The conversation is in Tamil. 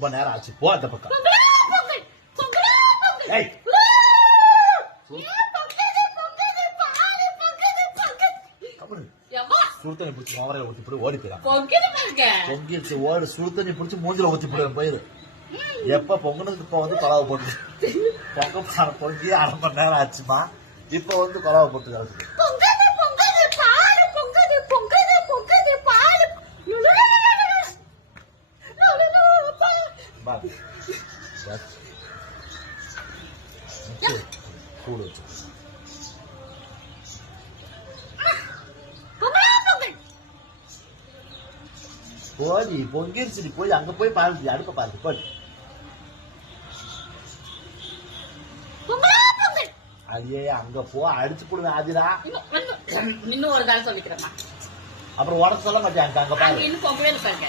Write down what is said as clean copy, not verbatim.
ரொம்ப நேரம் ஆச்சு, போ அந்த பக்கம். ஏய், சுடுதண்ணி பிடிச்சி மவரையில ஊத்தி போய் ஓடி போயிடான். பொங்கிடுச்சு, ஓடு. சுடுதண்ணி பிடிச்சி மூஞ்சில ஊத்தி போய் போயிரு. எப்ப பொங்கலுக்கு இப்ப வந்து கொலாவை போட்டு பொங்கி 1/2 மணி நேரம் ஆச்சுமா. இப்ப வந்து கொலாவை போட்டு கிடக்குது. கூடு வச்சு போடி, பொங்கிருச்சு. போய் அங்க போய் பாருங்க, அடுப்ப பாருங்க. போடி, அடியே அங்க போ, அடிச்சு போடுவேன். ஆதிரா இன்னும் ஒரு கால் சொல்லிக்கிறேன். அப்புறம் உடச்சு சொல்ல மாட்டேன். அங்க பாருங்க. இன்னும் பொங்கவே இருப்பாங்க.